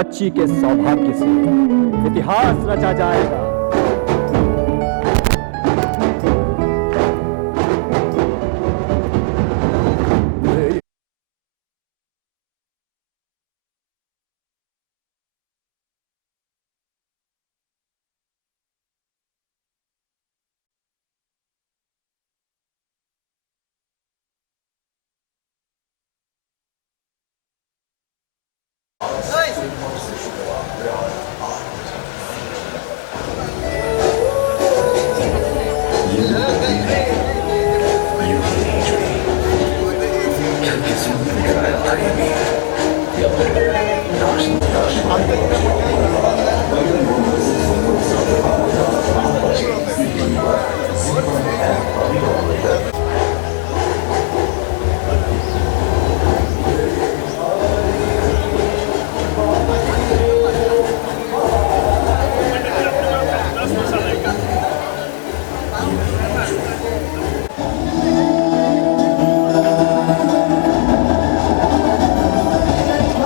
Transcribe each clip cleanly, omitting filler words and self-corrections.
बच्ची के सौभाग्य से इतिहास रचा जाएगा।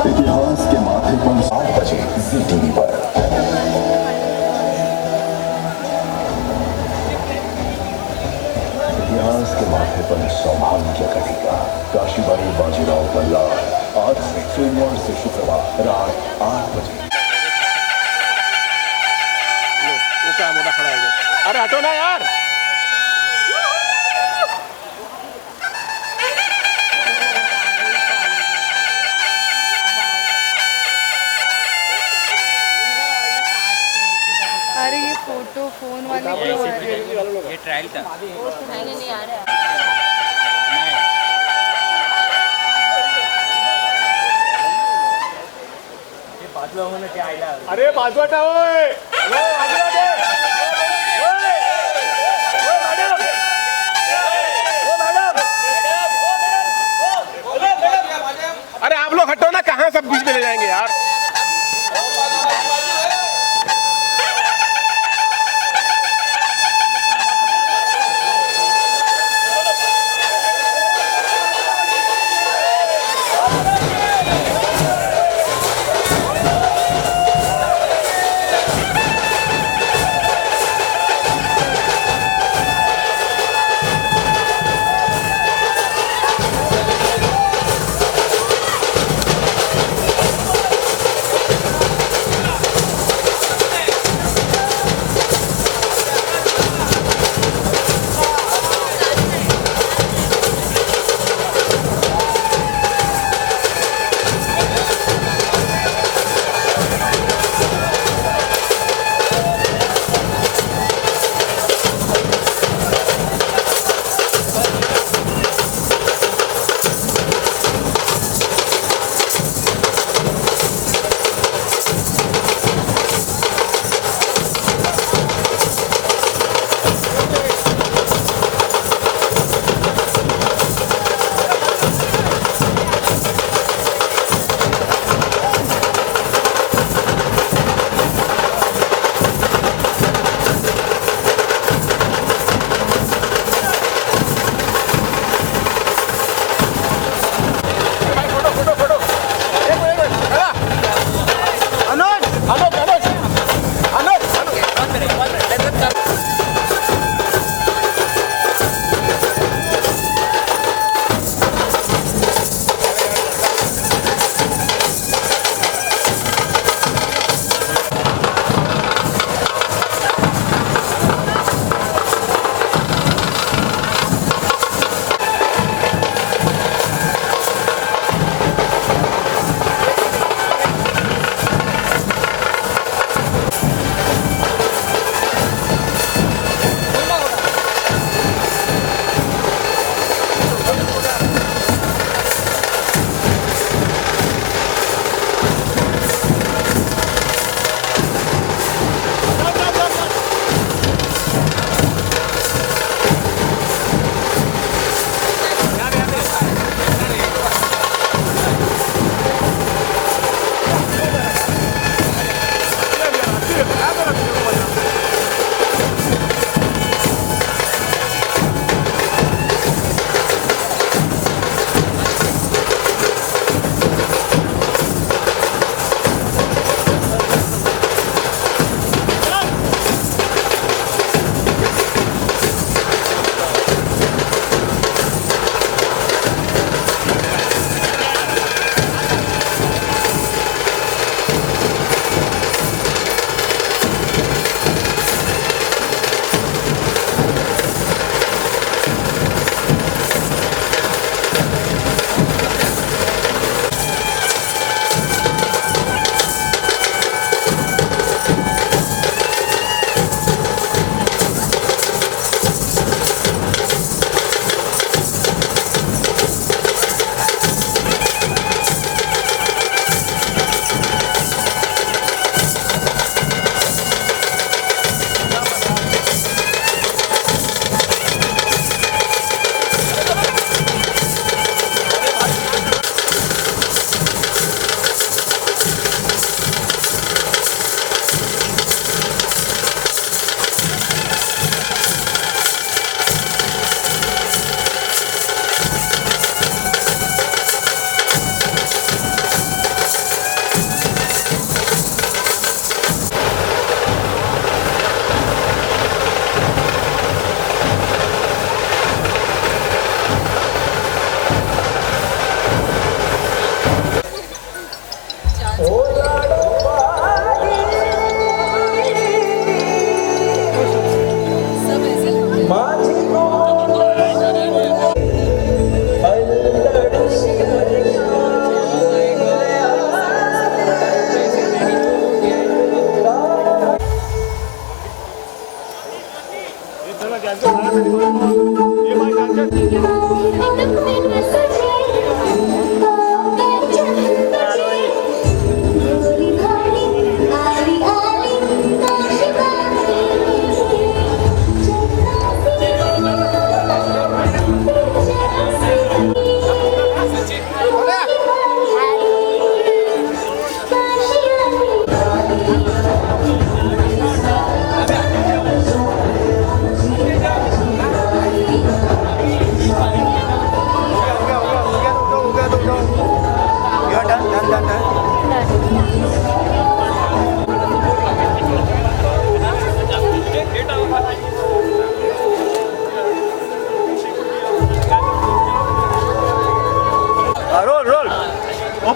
इतिहास के माथे पर 7 बजे जी टीवी पर। इतिहास के माथे पर सौभाग्य घटिका काशीबाई बाजीराव बल्लाळ आज से सोमवार से शुक्रवार रात 8 बजे। अरे हटो ना यार। अरे ये फोटो फोन वाले क्यों आ रहे हैं? ये ट्रायल था। नहीं आ रहा है। अरे बाजूटा होय। अरे आप लोग हटो ना, कहाँ सब बीच में ले जाएंगे यार।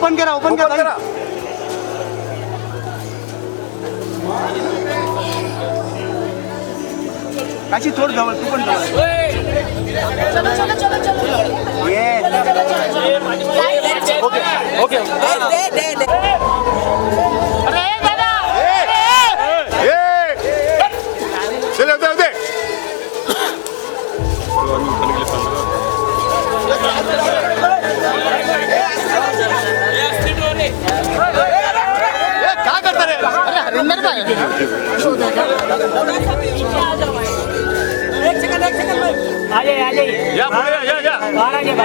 ओपन करा काशी थोडं जवळ तू पण जवळ ओके चले होते काय करता रे अरे हरिंदर भाई आ जाइए या पुढे या बाहर आ जाइए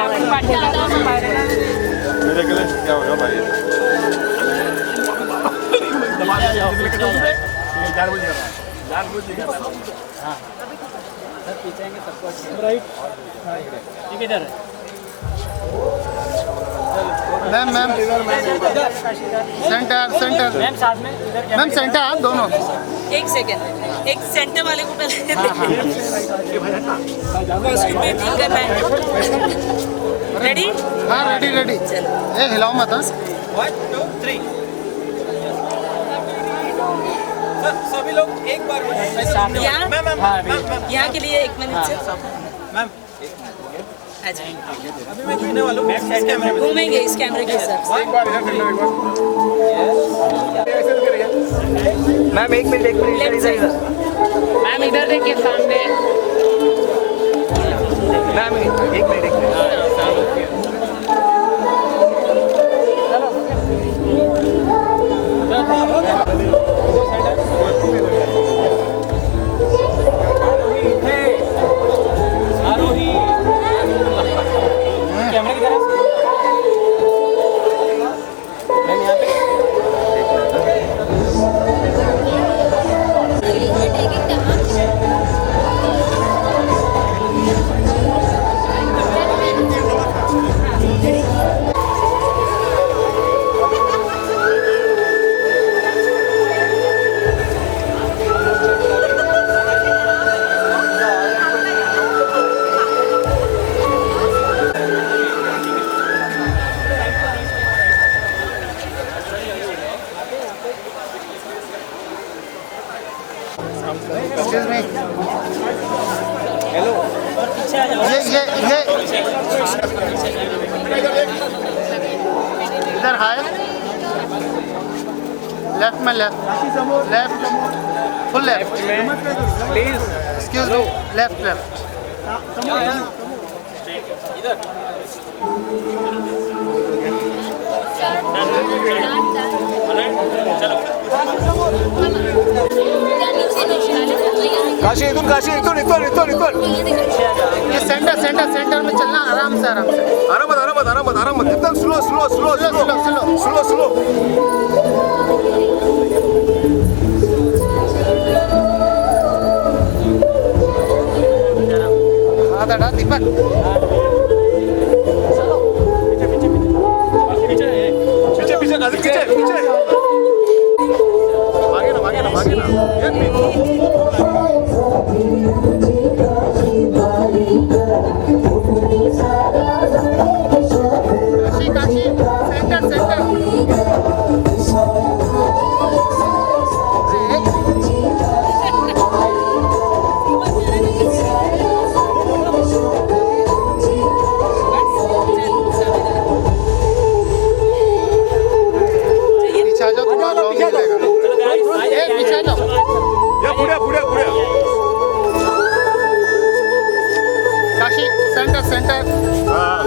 मेरे के लिए क्या होगा भाई इधर मैम सेंटर मैम साथ में इधर मैम सेंटर आप दोनों एक सेकंड एक सेंटर वाले को पहले उसको मीटिंग करना है रेडी हाँ रेडी ए हिलाओ मत हाँ सभी लोग एक बार यहाँ के लिए 1 मिनट से मैम आ जाएंगे अभी मैं घूमने वाला हूँ इस कैमरे में घूमेंगे इस कैमरे के हिसाब से मैम एक मिनट लेफ्ट साइड मैम इधर देखिए सामने मैम एक मिनट कैमरे की तरफ मैम यहाँ पे एक्सक्यूज मी ये इधर हाय लेफ्ट में left full left please excuse me left Kashi इथून ये सेंटर में चलना आराम से आरामात एकदम स्लो दादा दीपक पीछे भागे ना एक मिनट काशी सेंटर पीछे आ जाओ थोड़ा लॉन्ग मिलेगा पीछे आ जाओ या पुढे काशी सेंटर हाँ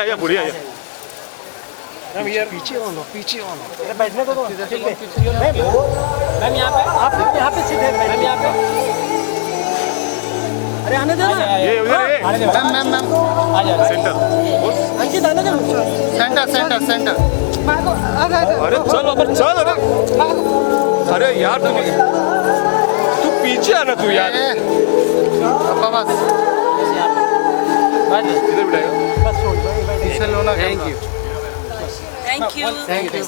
या पुढे या पीछे वाला बैठने को मैम यहाँ पे आप यहाँ पे सीधे मैम यहाँ पे अरे आने दो ना ये उधर ये मैम आ जा सेंटर अंकित आने दो सेंटर अरे चल अरे यार तू पीछे आना तू यार बस इधर बिठाएगा बस छोड़ पीछे लो ना thank you thank you thank you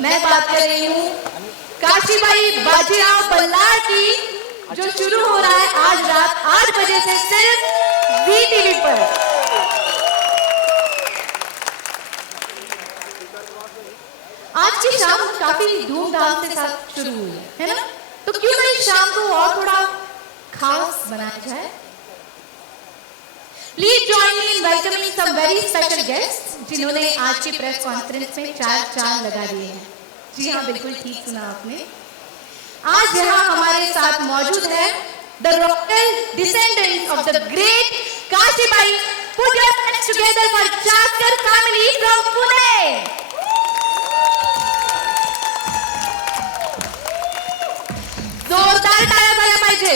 मैं बात कर रही हूँ काशीबाई बाजीराव बल्लाळ की, जो शुरू हो रहा है आज रात 8 बजे से सिर्फ ज़ी टीवी पर। आज की शाम काफी धूमधाम से साथ शुरू हुई है ना, तो क्यों ना इस शाम को और थोड़ा खास बनाया जाए। Please join me in welcoming some very special guests जिन्होंने आज की प्रेस कॉन्फ्रेंस में 4 चांद लगा दिए हैं। जी हाँ, बिल्कुल ठीक सुना आपने। आज यहाँ हमारे साथ मौजूद है the royal descendants of the great Kashibai. Put your hands together for Chaskar family from Pune। जोरदार टाळ्या झाल्या पाहिजे।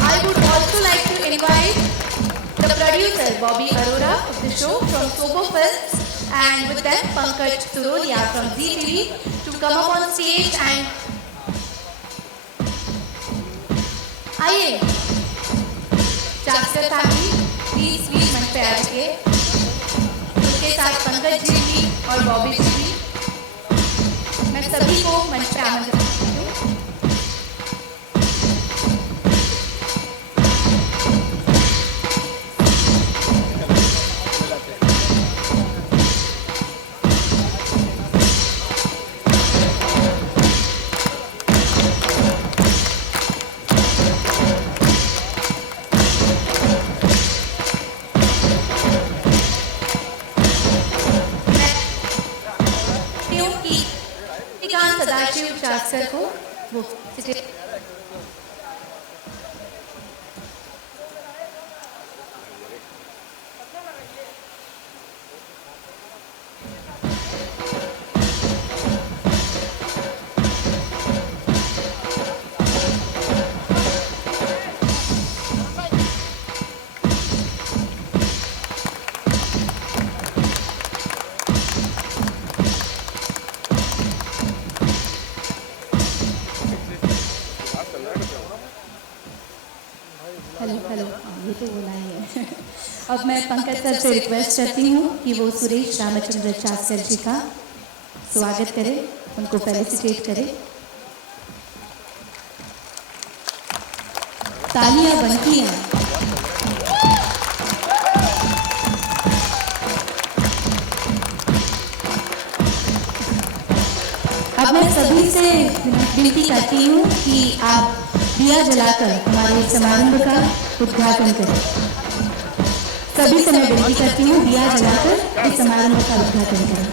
I would also like to invite the producer Bobby Arora of the show from Sobo Films, and with them Pankaj Surodia from Zee TV to come up on stage and आइए Chaskar family please please मंच पे आइए। उसके साथ पंकज जी भी और बॉबी जी भी, मैं सभी को मंच पे आमंत्रित करती हूँ। सदाशिव चास्कर को वो हेलो ये तो बोला ही है। अब मैं पंकज सर से रिक्वेस्ट करती हूँ कि वो सुरेश रामचंद्र चास्कर जी का स्वागत करें, उनको फेलिसिटेट करें। तालियां बनती हैं। अब मैं सभी से विनती करती हूँ कि आप दिया जलाकर हमारे समारंभ का उद्घाटन करें। सभी से मैं विनती करती हूँ दिया जलाकर इस समारंभ का उद्घाटन करें।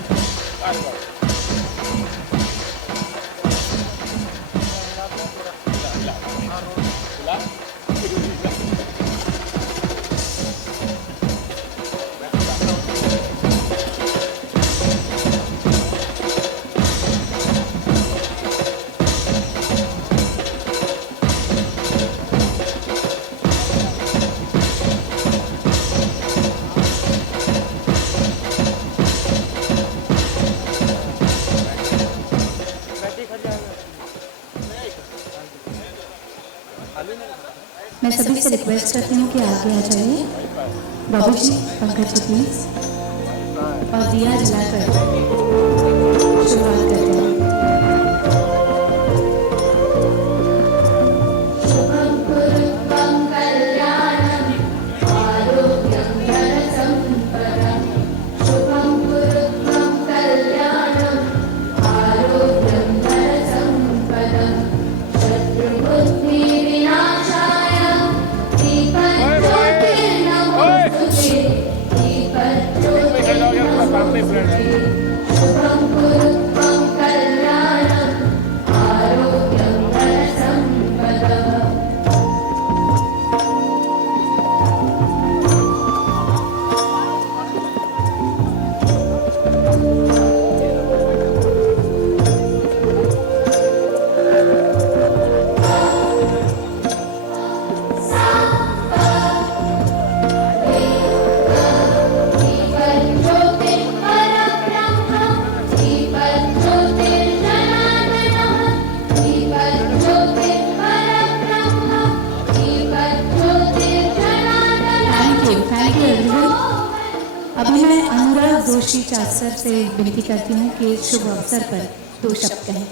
मैं सभी से रिक्वेस्ट करती हूँ कि आगे आ जाइए। बाबू जी, पंकज जी प्लीज, और दिया जलाकर शुरुआत करते हैं। अभी मैं अनुराग जोशी चासर से विनती करती हूँ कि इस शुभ अवसर पर 2 शब्द कहें।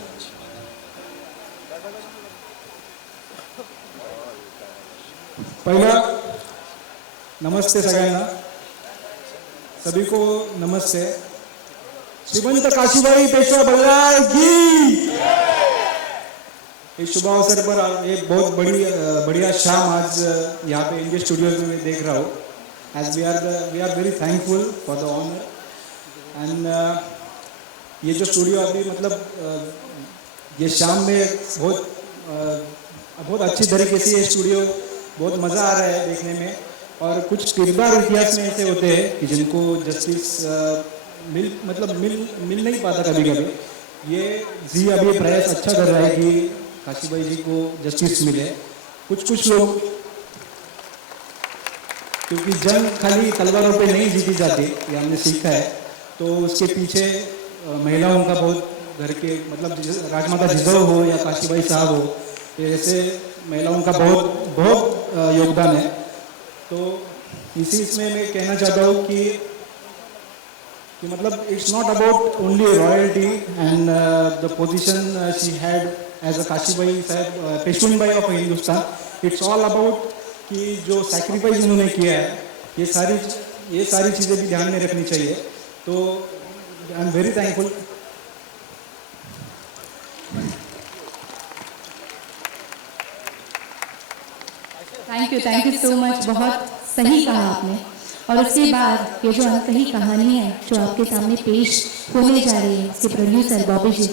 पहिला नमस्ते सगळ्यांना, सभी को नमस्ते। श्रीमंत काशीबाई पेशवा बल्लाळ की। इस शुभ अवसर पर एक बहुत बढ़िया शाम आज यहाँ पे इंडिया स्टूडियोज में देख रहा हूँ। As we are very thankful for the honour and ये जो स्टूडियो अभी मतलब ये शाम में बहुत अच्छी तरीके से ये स्टूडियो बहुत मज़ा आ रहा है देखने में। और कुछ किरदार इतिहास में ऐसे होते हैं कि जिनको जस्टिस मिल नहीं पाता कभी कभी। ये जी अभी प्रयास अच्छा कर रहा है कि काशीबाई जी को जस्टिस मिले। कुछ लोग, क्योंकि जंग खाली तलवारों पे नहीं जीती जाती, ये हमने सीखा है, तो उसके पीछे महिलाओं का बहुत घर के मतलब राजमाता जिजाऊ हो या काशीबाई साहब हो, ऐसे महिलाओं का बहुत योगदान है। तो इसमें मैं कहना चाहता हूँ कि मतलब it's not about only royalty and the position she had as a Kashibai साहब Peshwebai of Hindustan. It's all about कि जो सैक्रिफाइस उन्होंने किया है, ये सारी चीज़ें भी ध्यान में रखनी चाहिए। तो I am very thankful. Thank you so much. बहुत सही कहा आपने। और उसके बाद ये जो अनकही कहानी है जो आपके सामने पेश होने जा रही है, इसके प्रोड्यूसर बॉबी जी,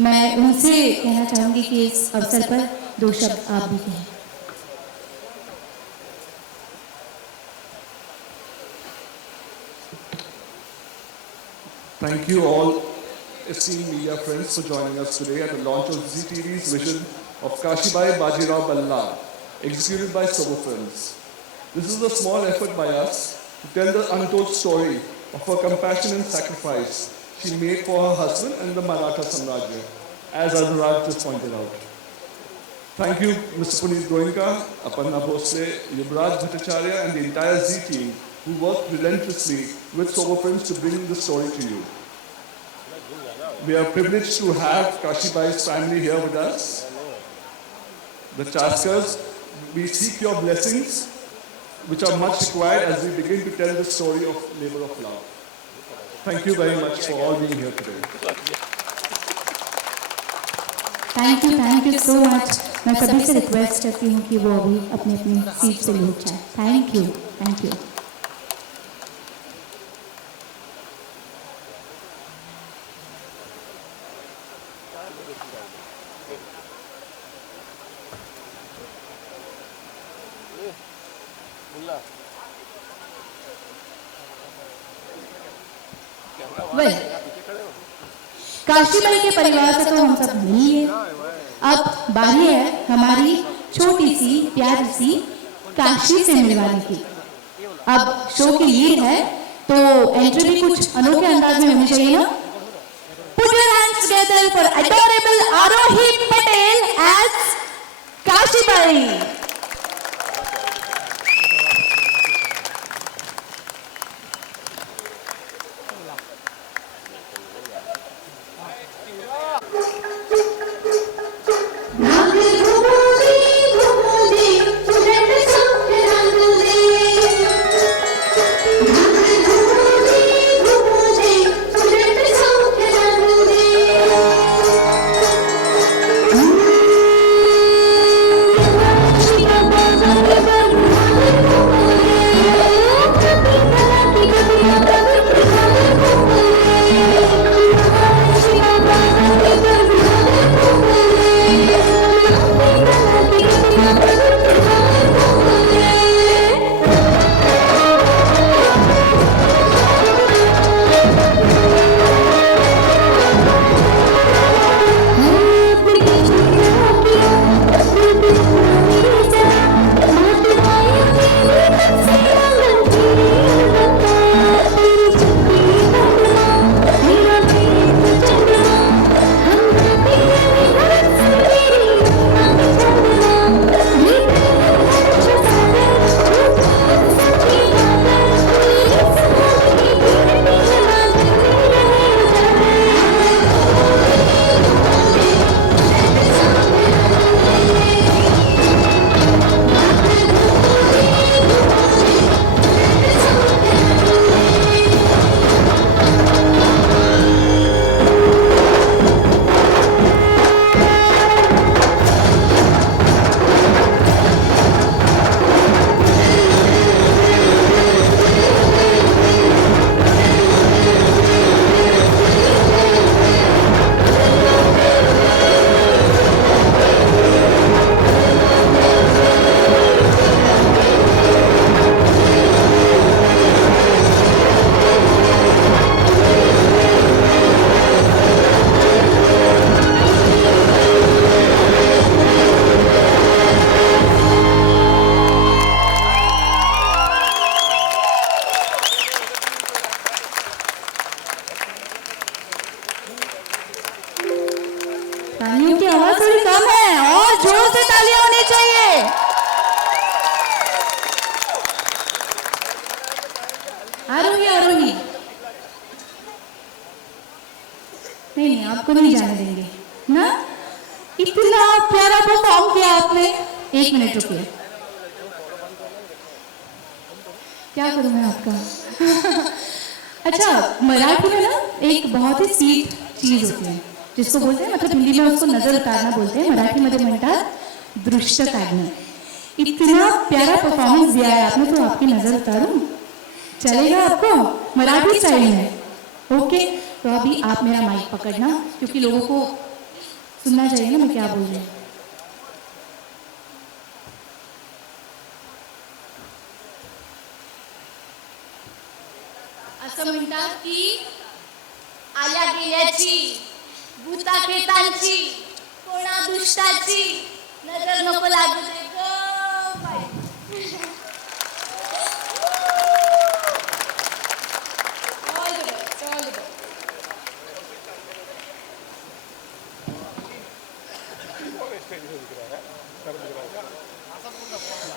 मैं उनसे कहना चाहूँगी कि इस अवसर पर 2 शब्द आप भी कहें। Thank you all esteemed media friends for joining us today at the launch of Zee TV's vision of Kashibai Bajirao Ballar, executed by Sobo Films. This is a small effort by us to tell the untold story of her compassion and sacrifice she made for her husband and the Maratha Samrajya, as Anurag just pointed out. Thank you, Mr. Puneet Goenka, Aparna Bhosle, Yuvraj Bhattacharya, and the entire Zee team who worked relentlessly with Sobo Films to bring the story to you. We are privileged to have Kashibai's family here with us. The Chaskars, we seek your blessings, which are much required as we begin to tell the story of labor of love. Thank you very much for all being here today. Thank you so much. मैं सभी से request करती हूँ कि वो अभी अपनी seat से लेट जाए। Thank you. काशीबाई के परिवार से तो हम सब मिल लिए। अब बारी है हमारी छोटी सी प्यारी सी काशी से मिलवाने की। अब शो की लीड है तो एंट्री भी कुछ अनोखे अंदाज में होनी चाहिए ना। Put your hands together for adorable Arohi Patel as Kashibai. आरोही आरोही, नहीं आपको नहीं जाने देंगे ना। इतना प्यारा परफॉर्म किया आपने। 1 मिनट रुकिए, क्या करूं मैं आपका। अच्छा, मराठी में ना एक बहुत ही स्वीट चीज होती है जिसको बोलते हैं, मतलब हिंदी में उसको नजर उतारना बोलते हैं, मराठी मध्ये म्हणतात दृश्य काढणं। इतना प्यारा परफॉर्मेंस दिया है आपने, तो आपकी नजर उतारूं, चलेगा आपको? मराठी स्टाइल में, ओके। तो अभी आप मेरा माइक पकड़ना, क्योंकि लोगों को सुनना चाहिए ना मैं क्या बोल रही हूँ। असं म्हणतात की आल्या गेल्याची, भूता खेतांची, कोणा दुष्टाची नजर नको लागू दे गं by. All the best, all the best.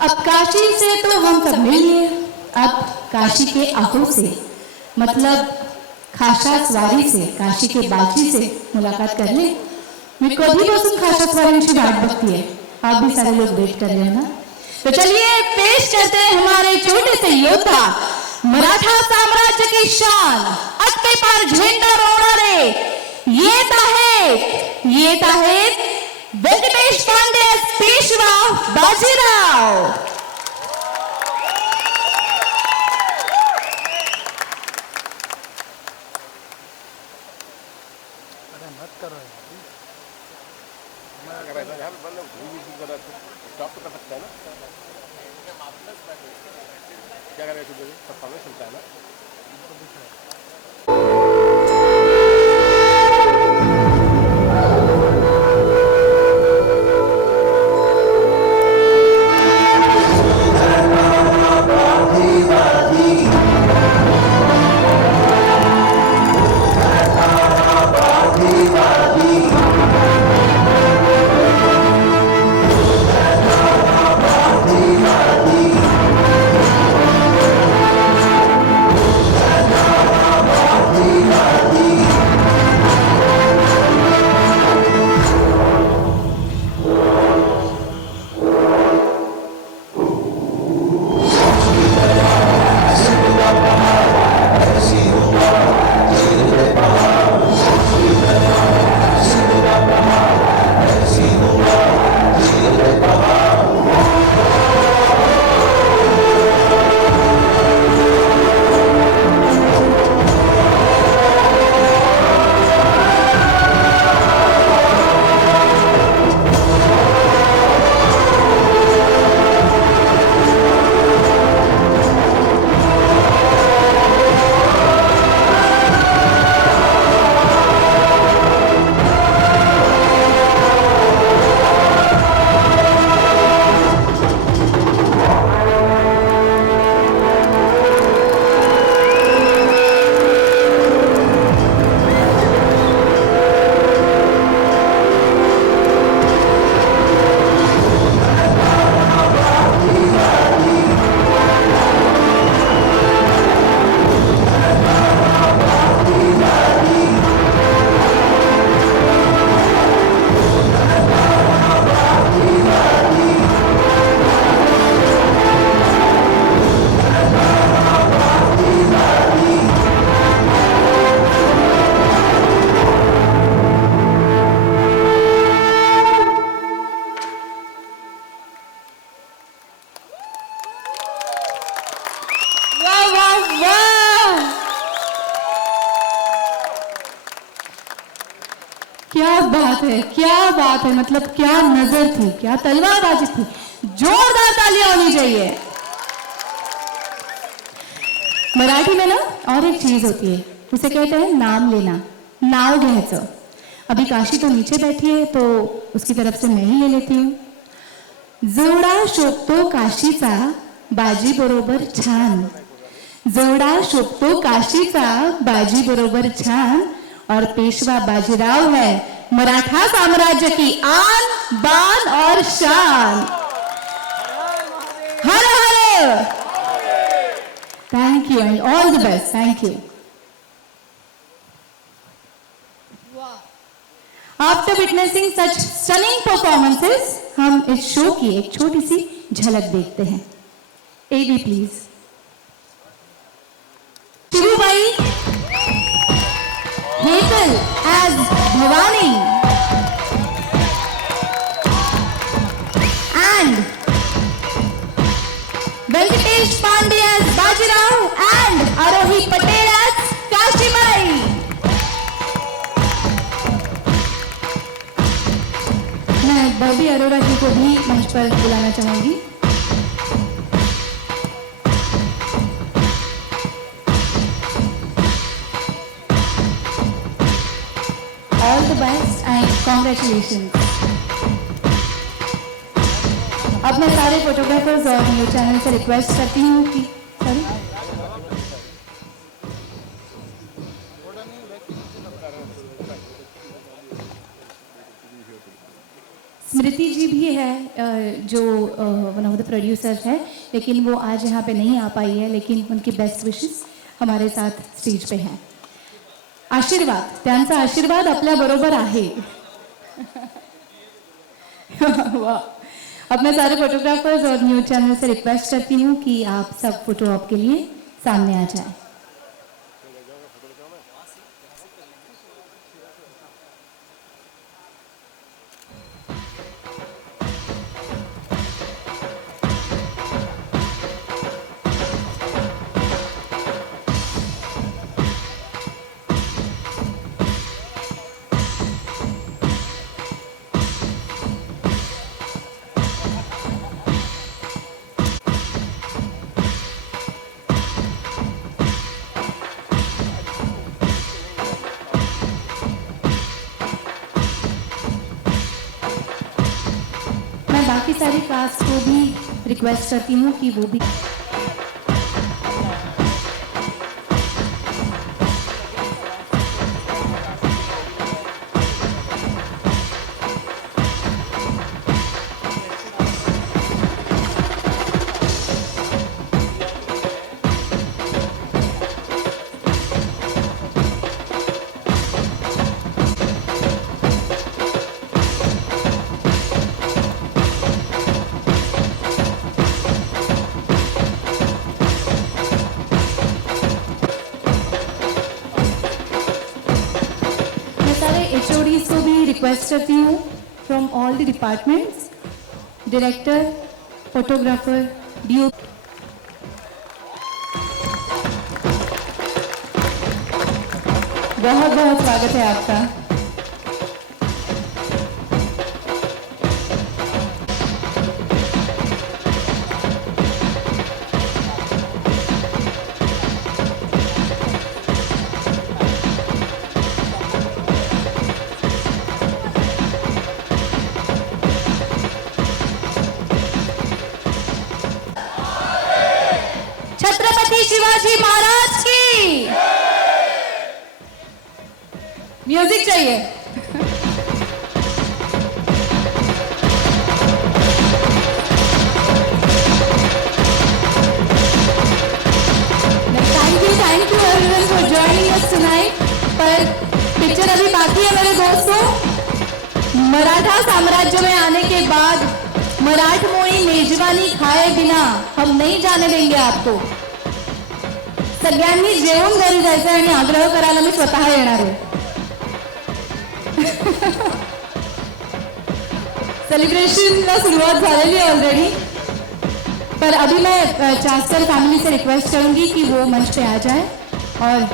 अब काशी से तो हम सब मिल लिए, अब काशी के आंखों से, मतलब खाशा स्वारी से, काशी के बाची से मुलाकात कर ले. मी कधीपासून खाशा स्वारींची वाट बघती है, आप भी सारे लोग वेट कर रहे हैं ना. तो चलिए पेश करते हैं हमारे छोटे से योद्धा, मराठा साम्राज्य की शान, अटके पार झेंडा रोवणारे येत आहेत व्यंकटेश पांडे पेशवा बाजीराव. क्या करें सब समय चलता है ना. क्या बात है, मतलब क्या नजर थी, क्या तलवारबाजी थी. जोरदार तालियां होनी चाहिए. मराठी में ना और एक चीज होती है, उसे कहते हैं नाम लेना, नाव घ्यायचं. अभी काशी तो नीचे बैठी है, तो उसकी तरफ से मैं ही ले लेती हूँ. जोडा शोभतो काशीचा बाजी बरोबर छान, जोडा शोभतो काशीचा बाजी बरोबर छान, और पेशवा बाजीराव है मराठा साम्राज्य की आन बान और शान. हर हर. Thank you and all the best. Thank you. After witnessing such stunning performances, हम इस शो की एक छोटी सी झलक देखते हैं. AV please. शिवूबाई Hetal as Bhavani and Venkatesh Pandey as Bajirao and Arohi Patel as Kashibai. मैं बॉबी अरोड़ा जी को भी मंच पर बुलाना चाहूंगी. All the best and congratulations. अब मैं सारे फोटोग्राफर्स और न्यूज चैनल से रिक्वेस्ट करती हूँ कि स्मृति जी भी है जो वन ऑफ द प्रोड्यूसर है, लेकिन वो आज यहाँ पे नहीं आ पाई है, लेकिन उनकी बेस्ट विशेस हमारे साथ स्टेज पे हैं. आशीर्वाद, त्यांचा आशीर्वाद आपल्या बरोबर आहे. वाह. अब मैं सारे फोटोग्राफर्स और न्यूज चैनल से रिक्वेस्ट करती हूँ कि आप सब फोटो ऑप के लिए सामने आ जाएं. बाकी सारी कास्ट को भी रिक्वेस्ट करती हूँ कि वो भी HODs को भी रिक्वेस्ट करती हूँ from all the departments, director, photographer, DO. बहुत बहुत स्वागत है आपका. छत्रपति शिवाजी महाराज की म्यूजिक चाहिए. Thank you everyone for joining us tonight. पर पिक्चर अभी बाकी है मेरे दोस्तों. मराठा साम्राज्य में आने के बाद मराठमोळी मेजवानी खाए बिना हम नहीं जाने देंगे आपको. सगळ्यांनी जेवून घरी जायचं आणि आग्रह करायला मी स्वतः येणार आहे. सेलिब्रेशनला सुरुवात झालेली है ऑलरेडी, पर अभी मैं चास्कर फैमिली से रिक्वेस्ट करूंगी कि वो मंच पे आ जाए और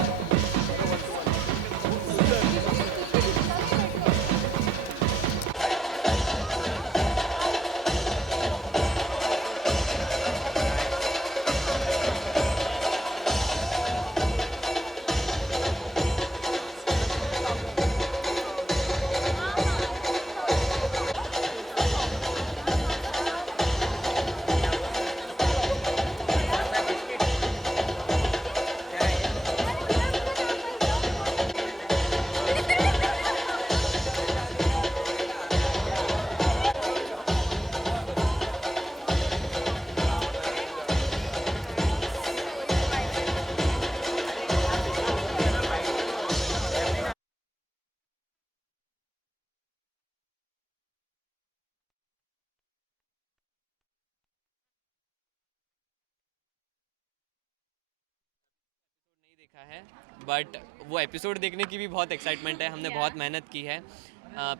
देखा है, बट वो एपिसोड देखने की भी बहुत एक्साइटमेंट है। हमने बहुत मेहनत की है।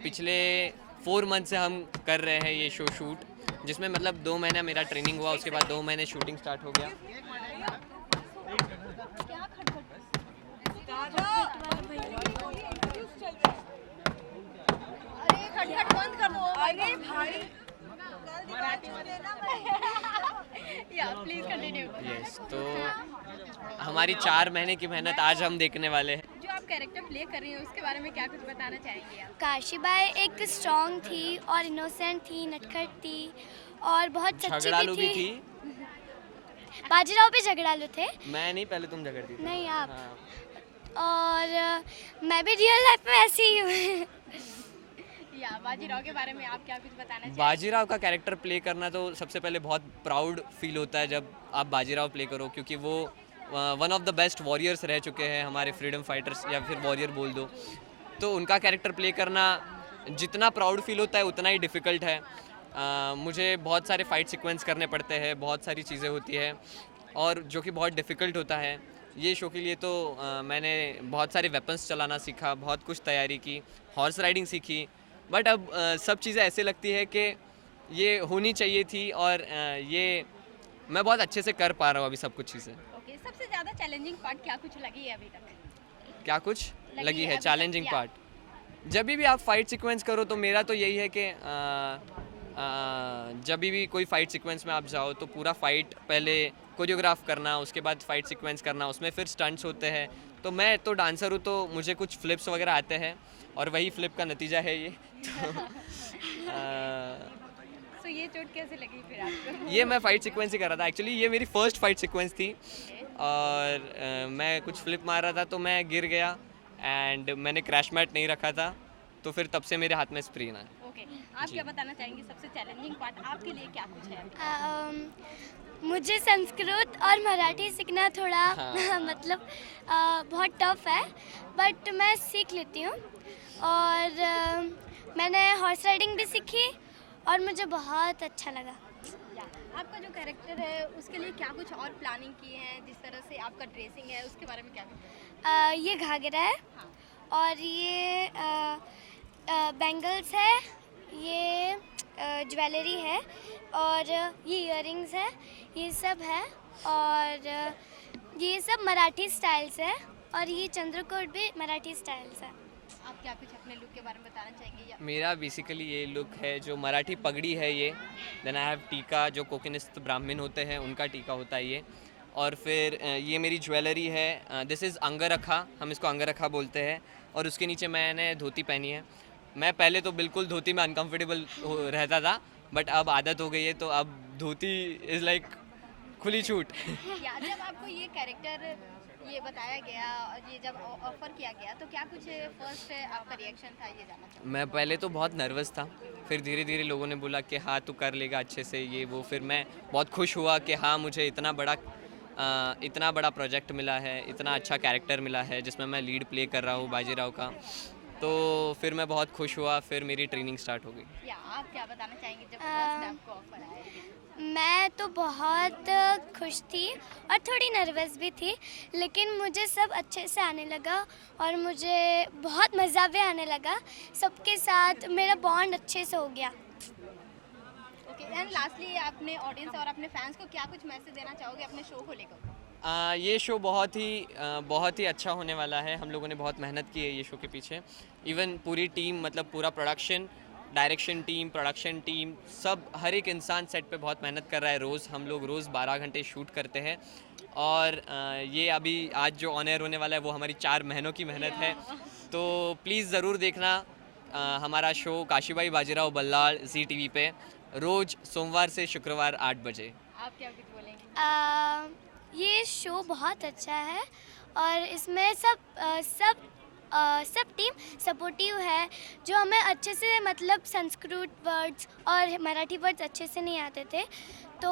पिछले 4 मंथ से हम कर रहे हैं ये शो शूट, जिसमें मतलब 2 महीना मेरा ट्रेनिंग हुआ, उसके बाद 2 महीने शूटिंग स्टार्ट हो गया। Please continue. यस, तो हमारी 4 महीने की मेहनत आज हम देखने वाले हैं। जो आप कैरेक्टर प्ले कर रही हैं उसके बारे में क्या कुछ बताना चाहेंगे आप? काशीबाई एक स्ट्रॉन्ग थी और इनोसेंट थी, नटखट थी और बहुत सच्ची झगड़ालू भी थी। बाजीराव भी झगड़ालू थे। मैं नहीं, पहले तुम झगड़ती थी। नहीं, आप। हाँ। और मैं भी रियल लाइफ में ऐसी ही हूँ। या बाजीराव के बारे में आप क्या कुछ बताना चाहेंगे? बाजीराव का कैरेक्टर प्ले करना तो सबसे पहले बहुत प्राउड फील होता है जब आप बाजीराव प्ले करो, क्योंकि वो one of the best warriors रह चुके हैं, हमारे फ्रीडम फाइटर्स या फिर वॉरियर बोल दो। तो उनका कैरेक्टर प्ले करना जितना प्राउड फील होता है उतना ही डिफ़िकल्ट है। मुझे बहुत सारे फाइट सीक्वेंस करने पड़ते हैं, बहुत सारी चीज़ें होती है और जो कि बहुत डिफ़िकल्ट होता है। ये शो के लिए तो मैंने बहुत सारे वेपन्स चलाना सीखा, बहुत कुछ तैयारी की, हॉर्स राइडिंग सीखी, बट अब सब चीज़ें ऐसे लगती है कि ये होनी चाहिए थी और ये मैं बहुत अच्छे से कर पा रहा हूँ अभी सब कुछ चीज़ें। ओके, सबसे ज़्यादा चैलेंजिंग पार्ट क्या कुछ लगी है अभी तक? क्या कुछ लगी है अभी चैलेंजिंग तक? पार्ट? जब भी आप फाइट सीक्वेंस करो तो मेरा तो यही है कि जब भी कोई फाइट सीक्वेंस में आप जाओ तो पूरा फाइट पहले कोरियोग्राफ करना, उसके बाद फाइट सीक्वेंस करना, उसमें फिर स्टंट्स होते हैं। तो मैं तो डांसर हूँ तो मुझे कुछ फ्लिप्स वगैरह आते हैं और वही फ्लिप का नतीजा है ये। तो ये चोट कैसे लगी फिर आपको? ये मैं फाइट सीक्वेंस ही कर रहा था एक्चुअली, ये मेरी फर्स्ट फाइट सीक्वेंस थी और मैं कुछ फ्लिप मार रहा था तो मैं गिर गया एंड मैंने क्रैश मैट नहीं रखा था, तो फिर तब से मेरे हाथ में स्प्रिंग है। ओके, आप क्या बताना चाहेंगे सबसे चैलेंजिंग पार्ट आपके लिए क्या कुछ है? मुझे संस्कृत और मराठी सीखना थोड़ा मतलब बहुत टफ है, बट मैं सीख लेती हूँ। और मैंने हॉर्स राइडिंग भी सीखी और मुझे बहुत अच्छा लगा। आपका जो कैरेक्टर है उसके लिए क्या कुछ और प्लानिंग की है? जिस तरह से आपका ड्रेसिंग है उसके बारे में क्या कुछ? ये घाघरा है और ये बैंगल्स है, ये ज्वेलरी है और ये इयररिंग्स है, ये सब है और ये सब मराठी स्टाइल्स है और ये चंद्रकोट भी मराठी स्टाइल्स है। आप क्या कुछ अपने लुक के बारे में बताना चाहेंगे? मेरा बेसिकली ये लुक है, जो मराठी पगड़ी है ये, देन आई हैव टीका, जो कोकिनिस्त ब्राह्मण होते हैं उनका टीका होता है ये, और फिर ये मेरी ज्वेलरी है, दिस इज़ अंगरखा, हम इसको अंगरखा बोलते हैं, और उसके नीचे मैंने धोती पहनी है। मैं पहले तो बिल्कुल धोती में अनकम्फर्टेबल रहता था, बट अब आदत हो गई है तो अब धोती इज़ लाइक खुली छूट। जब आपको ये कैरेक्टर ये बताया गया और ये जब ऑफर किया गया तो क्या कुछ फर्स्ट आपका रिएक्शन था, ये जानना चाहूँगा? मैं पहले तो बहुत नर्वस था, फिर धीरे धीरे लोगों ने बोला कि हाँ तू कर लेगा अच्छे से ये वो, फिर मैं बहुत खुश हुआ कि हाँ मुझे इतना बड़ा प्रोजेक्ट मिला है, इतना अच्छा कैरेक्टर मिला है जिसमें मैं लीड प्ले कर रहा हूँ बाजीराव का, तो फिर मैं बहुत खुश हुआ, फिर मेरी ट्रेनिंग स्टार्ट हो गई। आप क्या बताना चाहेंगे जब फर्स्ट आपको ऑफर आया? मैं तो बहुत खुश थी और थोड़ी नर्वस भी थी, लेकिन मुझे सब अच्छे से आने लगा और मुझे बहुत मज़ा भी आने लगा। सबके साथ मेरा बॉन्ड अच्छे से हो गया। ओके, एंड लास्टली अपने ऑडियंस और अपने फैंस को क्या कुछ मैसेज देना चाहोगे अपने शो को लेकर? ये शो बहुत ही अच्छा होने वाला है। हम लोगों ने बहुत मेहनत की है ये शो के पीछे, इवन पूरी टीम, मतलब पूरा production, direction team, production team, सब हर एक इंसान सेट पे बहुत मेहनत कर रहा है। रोज़ हम लोग 12 घंटे शूट करते हैं और ये अभी आज जो ऑन एयर होने वाला है वो हमारी 4 महीनों की मेहनत है। तो प्लीज़ ज़रूर देखना हमारा शो काशीबाई बाजीराव बल्लाळ ZTV पे, रोज़ सोमवार से शुक्रवार 8 बजे। आप क्या कुछ बोलेंगे? ये शो बहुत अच्छा है और इसमें सब टीम सपोर्टिव है, जो हमें अच्छे से मतलब संस्कृत वर्ड्स और मराठी वर्ड्स अच्छे से नहीं आते थे तो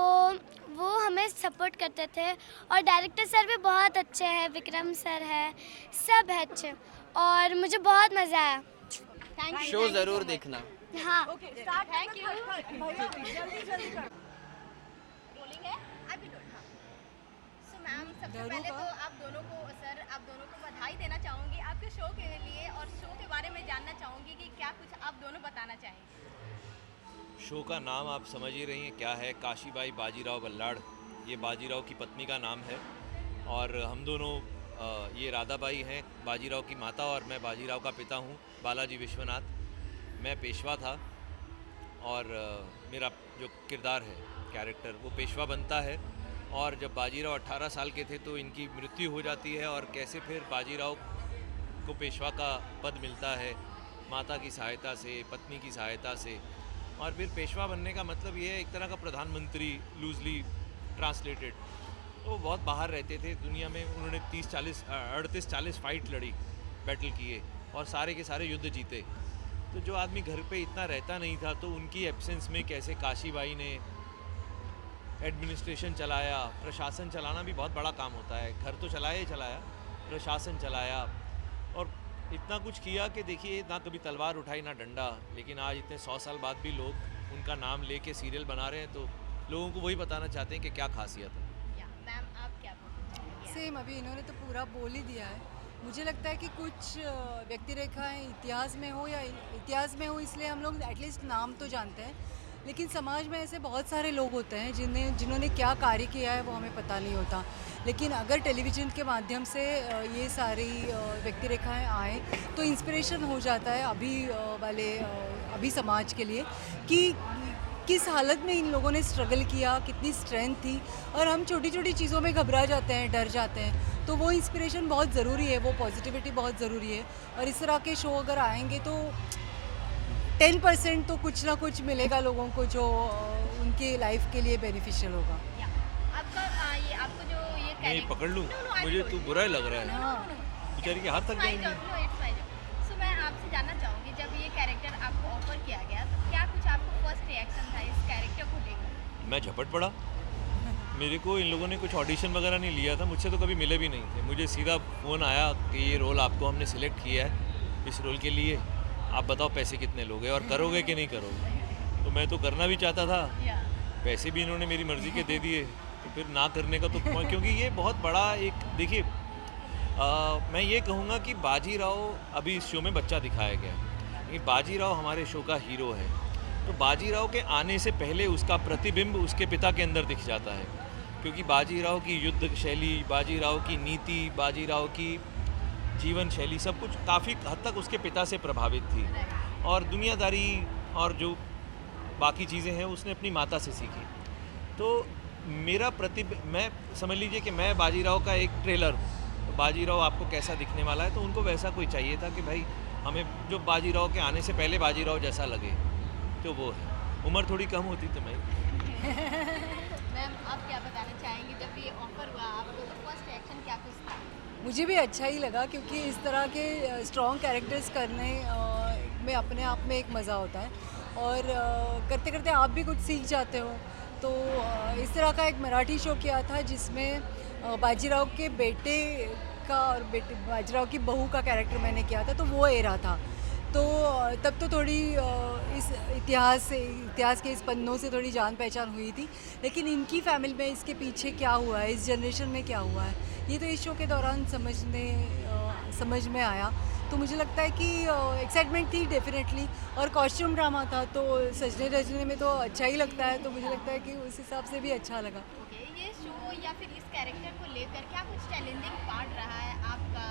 वो हमें सपोर्ट करते थे, और डायरेक्टर सर भी बहुत अच्छे हैं, विक्रम सर है, सब है अच्छे और मुझे बहुत मज़ा आया। Thank you. शो ज़रूर देखना। हाँ, थैंक यू। रोलिंग है? सो मैम, सबसे पहले तो आप दोनों को सर शो के लिए और शो के बारे में जानना चाहूँगी कि क्या कुछ आप दोनों बताना चाहेंगे। शो का नाम आप समझ ही रही हैं क्या है, काशीबाई बाजीराव बल्लाड़। ये बाजीराव की पत्नी का नाम है और हम दोनों ये राधाबाई हैं, बाजीराव की माता, और मैं बाजीराव का पिता हूँ, बालाजी विश्वनाथ। मैं पेशवा था और मेरा जो किरदार है, कैरेक्टर, वो पेशवा बनता है। और जब बाजीराव 18 साल के थे तो इनकी मृत्यु हो जाती है और कैसे फिर बाजीराव को पेशवा का पद मिलता है माता की सहायता से, पत्नी की सहायता से। और फिर पेशवा बनने का मतलब ये है एक तरह का प्रधानमंत्री, लूजली ट्रांसलेटेड। तो वो बहुत बाहर रहते थे दुनिया में, उन्होंने 38-40 फाइट लड़ी, बैटल किए और सारे के सारे युद्ध जीते। तो जो आदमी घर पे इतना रहता नहीं था, तो उनकी एब्सेंस में कैसे काशीबाई ने एडमिनिस्ट्रेशन चलाया। प्रशासन चलाना भी बहुत बड़ा काम होता है, घर तो चलाया ही चलाया, प्रशासन चलाया और इतना कुछ किया कि देखिए, ना कभी तलवार उठाई ना डंडा। लेकिन आज इतने 100 साल बाद भी लोग उनका नाम लेके सीरियल बना रहे हैं, तो लोगों को वही बताना चाहते हैं कि क्या खासियत है। मैम आप क्या बोलते हैं? सेम अभी इन्होंने तो पूरा बोल ही दिया है। मुझे लगता है कि कुछ व्यक्ति रेखाएं इतिहास में हो या इतिहास में हो, इसलिए हम लोग एटलीस्ट नाम तो जानते हैं, लेकिन समाज में ऐसे बहुत सारे लोग होते हैं जिन्होंने क्या कार्य किया है वो हमें पता नहीं होता। लेकिन अगर टेलीविज़न के माध्यम से ये सारी व्यक्ति रेखाएं आए तो इंस्पिरेशन हो जाता है अभी समाज के लिए कि किस हालत में इन लोगों ने स्ट्रगल किया, कितनी स्ट्रेंथ थी। और हम छोटी छोटी चीज़ों में घबरा जाते हैं, डर जाते हैं, तो वो इंस्पिरेशन बहुत ज़रूरी है, वो पॉजिटिविटी बहुत ज़रूरी है। और इस तरह के शो अगर आएंगे तो 10% तो कुछ ना कुछ मिलेगा लोगों को, जो उनके लाइफ के लिए बेनिफिशियल होगा। आपको जो ये नहीं पकड़ लूँ, मुझे तो बुरा ही लग रहा है, बेचारी के हाथ थक जाएंगे। सो मैं आपसे जानना चाहूँगी, जब ये कैरेक्टर आपको ऑफर किया गया तो क्या कुछ आपको फर्स्ट रिएक्शन था इस कैरेक्टर को लेकर? मैं झपट पड़ा। मेरे को इन लोगों ने कुछ ऑडिशन वगैरह नहीं लिया था, मुझसे तो कभी मिले भी नहीं थे। मुझे सीधा फ़ोन आया कि ये रोल आपको हमने सिलेक्ट किया है, इस रोल के लिए आप बताओ पैसे कितने लोगे और करोगे कि नहीं करोगे। तो मैं तो करना भी चाहता था, पैसे भी इन्होंने मेरी मर्ज़ी के दे दिए, तो फिर ना करने का तो क्योंकि ये बहुत बड़ा एक, देखिए मैं ये कहूँगा कि बाजीराव अभी इस शो में बच्चा दिखाया गया है, ये बाजीराव हमारे शो का हीरो है। तो बाजीराव के आने से पहले उसका प्रतिबिंब उसके पिता के अंदर दिख जाता है, क्योंकि बाजीराव की युद्ध शैली, बाजीराव की नीति, बाजीराव की जीवन शैली, सब कुछ काफ़ी हद तक उसके पिता से प्रभावित थी। और दुनियादारी और जो बाकी चीज़ें हैं उसने अपनी माता से सीखी। तो मेरा मैं समझ लीजिए कि मैं बाजीराव का एक ट्रेलर हूँ। तो बाजीराव आपको कैसा दिखने वाला है, तो उनको वैसा कोई चाहिए था कि भाई हमें जो बाजीराव के आने से पहले बाजीराव जैसा लगे, तो वो है। उम्र थोड़ी कम होती तो मैं मैम आप क्या बताना चाहेंगी, जब ये ऑफर हुआ आपको तो फर्स्ट रिएक्शन क्या कुछ था? मुझे भी अच्छा ही लगा, क्योंकि इस तरह के स्ट्रॉन्ग कैरेक्टर्स करने में अपने आप में एक मज़ा होता है और करते करते आप भी कुछ सीख जाते हो। तो इस तरह का एक मराठी शो किया था जिसमें बाजीराव के बेटे का और बाजीराव की बहू का कैरेक्टर मैंने किया था, तो वो एरा था। तो तब तो थोड़ी इस इतिहास के इस पन्नों से थोड़ी जान पहचान हुई थी, लेकिन इनकी फैमिली में इसके पीछे क्या हुआ है, इस जनरेशन में क्या हुआ है, ये तो इस शो के दौरान समझ में आया। तो मुझे लगता है कि एक्साइटमेंट थी डेफिनेटली, और कॉस्ट्यूम ड्रामा था तो सजने रजने में तो अच्छा ही लगता है, तो मुझे लगता है कि उस हिसाब से भी अच्छा लगा। ये शो या फिर इस कैरेक्टर को लेकर क्या कुछ चैलेंजिंग पार्ट रहा है आपका,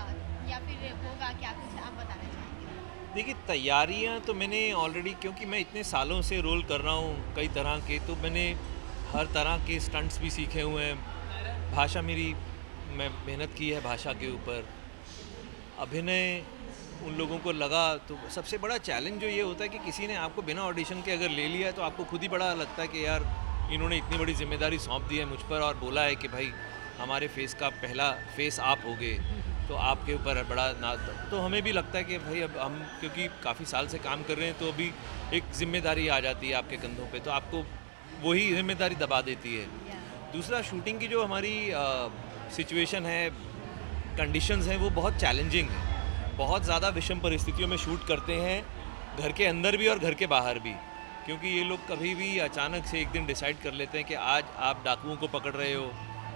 या फिर होगा क्या कुछ आप बताना चाहेंगे? देखिए, तैयारियां तो मैंने ऑलरेडी, क्योंकि मैं इतने सालों से रोल कर रहा हूँ कई तरह के, तो मैंने हर तरह के स्टंट्स भी सीखे हुए हैं। भाषा मैं मेहनत की है भाषा के ऊपर। अभिनय उन लोगों को लगा, तो सबसे बड़ा चैलेंज जो ये होता है कि किसी ने आपको बिना ऑडिशन के अगर ले लिया है तो आपको खुद ही बड़ा लगता है कि यार इन्होंने इतनी बड़ी जिम्मेदारी सौंप दी है मुझ पर और बोला है कि भाई हमारे फेस का पहला फेस आप होगे, तो आपके ऊपर बड़ा नाज। तो हमें भी लगता है कि भाई अब हम क्योंकि काफ़ी साल से काम कर रहे हैं, तो अभी एक जिम्मेदारी आ जाती है आपके कंधों पे, तो आपको वही जिम्मेदारी दबा देती है। दूसरा, शूटिंग की जो हमारी सिचुएशन है, कंडीशंस हैं, वो बहुत चैलेंजिंग है। बहुत ज़्यादा विषम परिस्थितियों में शूट करते हैं, घर के अंदर भी और घर के बाहर भी, क्योंकि ये लोग कभी भी अचानक से एक दिन डिसाइड कर लेते हैं कि आज आप डाकुओं को पकड़ रहे हो,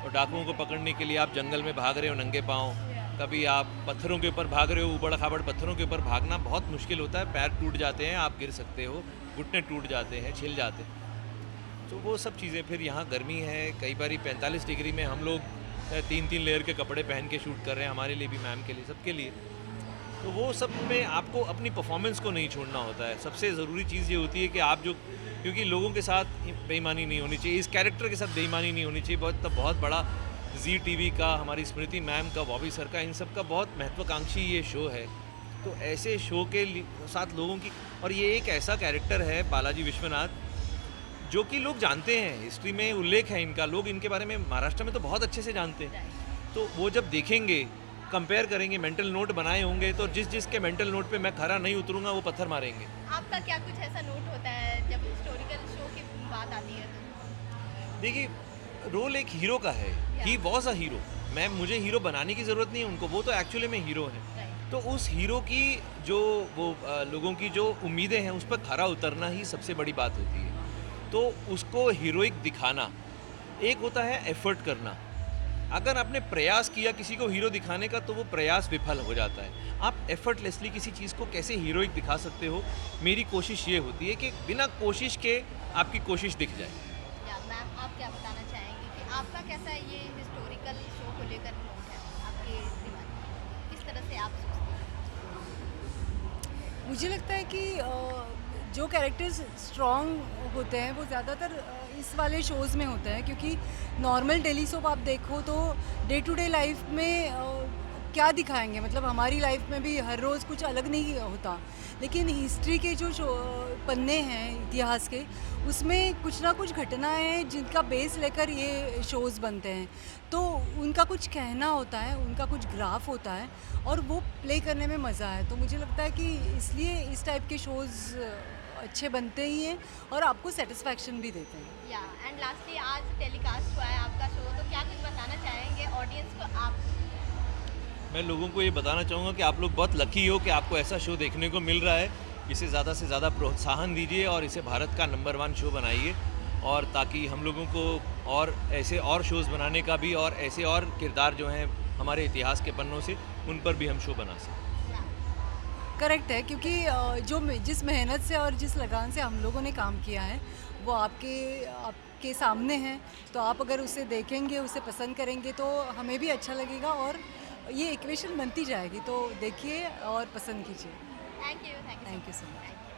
और डाकुओं को पकड़ने के लिए आप जंगल में भाग रहे हो नंगे पाँव, कभी आप पत्थरों के ऊपर भाग रहे हो, ऊबड़ खाबड़ पत्थरों के ऊपर भागना बहुत मुश्किल होता है, पैर टूट जाते हैं, आप गिर सकते हो, घुटने टूट जाते हैं, छिल जाते हैं। तो वो सब चीज़ें, फिर यहाँ गर्मी है, कई बार 45 डिग्री में हम लोग 3-3 लेयर के कपड़े पहन के शूट कर रहे हैं, हमारे लिए भी, मैम के लिए, सबके लिए। तो वो सब में आपको अपनी परफॉर्मेंस को नहीं छोड़ना होता है। सबसे ज़रूरी चीज़ ये होती है कि आप जो, क्योंकि लोगों के साथ बेईमानी नहीं होनी चाहिए, इस कैरेक्टर के साथ बेईमानी नहीं होनी चाहिए। बहुत बड़ा जी टीवी का, हमारी स्मृति मैम का, बॉबी सर का, इन सब का बहुत महत्वाकांक्षी ये शो है। तो ऐसे शो के साथ लोगों की, और ये एक ऐसा कैरेक्टर है बालाजी विश्वनाथ जो कि लोग जानते हैं, हिस्ट्री में उल्लेख है इनका, लोग इनके बारे में महाराष्ट्र में तो बहुत अच्छे से जानते हैं। तो वो जब देखेंगे, कंपेयर करेंगे, मेंटल नोट बनाए होंगे, तो जिसके मेंटल नोट पे मैं खरा नहीं उतरूंगा वो पत्थर मारेंगे। आपका क्या कुछ ऐसा नोट होता है जब हिस्टोरिकल शो की बात आती है तो? देखिए, रोल एक हीरो का है, ही वॉज अ हीरो। मुझे हीरो बनाने की ज़रूरत नहीं है उनको, वो तो एक्चुअली में हीरो है। तो उस हीरो की जो लोगों की जो उम्मीदें हैं उस पर खरा उतरना ही सबसे बड़ी बात होती है। तो उसको हीरोइक दिखाना, एक होता है एफर्ट करना। अगर आपने प्रयास किया किसी को हीरो दिखाने का तो वो प्रयास विफल हो जाता है। आप एफर्टलेसली किसी चीज़ को कैसे हीरोइक दिखा सकते हो, मेरी कोशिश ये होती है कि बिना कोशिश के आपकी कोशिश दिख जाए। मैम, आप क्या बताना चाहेंगे कि आपका कैसा ये हिस्टोरिकल शो को लेकर नोट है आपके दिमाग में? किस तरह से आप सोचते हैं? मुझे लगता है कि जो कैरेक्टर्स स्ट्रॉन्ग होते हैं वो ज़्यादातर इस वाले शोज़ में होते हैं, क्योंकि नॉर्मल डेली सोप आप देखो तो डे टू डे लाइफ में क्या दिखाएंगे, मतलब हमारी लाइफ में भी हर रोज़ कुछ अलग नहीं होता, लेकिन हिस्ट्री के जो पन्ने हैं इतिहास के, उसमें कुछ ना कुछ घटनाएं हैं जिनका बेस लेकर ये शोज़ बनते हैं। तो उनका कुछ कहना होता है, उनका कुछ ग्राफ होता है और वो प्ले करने में मज़ा है। तो मुझे लगता है कि इसलिए इस टाइप के शोज़ अच्छे बनते ही हैं और आपको सेटिस्फैक्शन भी देते हैं। या एंड लास्टली, आज टेलीकास्ट हुआ है आपका शो, तो क्या कुछ बताना चाहेंगे ऑडियंस को आप? मैं लोगों को ये बताना चाहूँगा कि आप लोग बहुत लकी हो कि आपको ऐसा शो देखने को मिल रहा है। इसे ज़्यादा से ज़्यादा प्रोत्साहन दीजिए और इसे भारत का नंबर 1 शो बनाइए, और ताकि हम लोगों को और ऐसे और शोज़ बनाने का भी, और ऐसे और किरदार जो हैं हमारे इतिहास के पन्नों से, उन पर भी हम शो बना सकें। करेक्ट है, क्योंकि जिस मेहनत से और जिस लगन से हम लोगों ने काम किया है वो आपके सामने है। तो आप अगर उसे देखेंगे, उसे पसंद करेंगे तो हमें भी अच्छा लगेगा और ये इक्वेशन बनती जाएगी। तो देखिए और पसंद कीजिए। Thank you so much.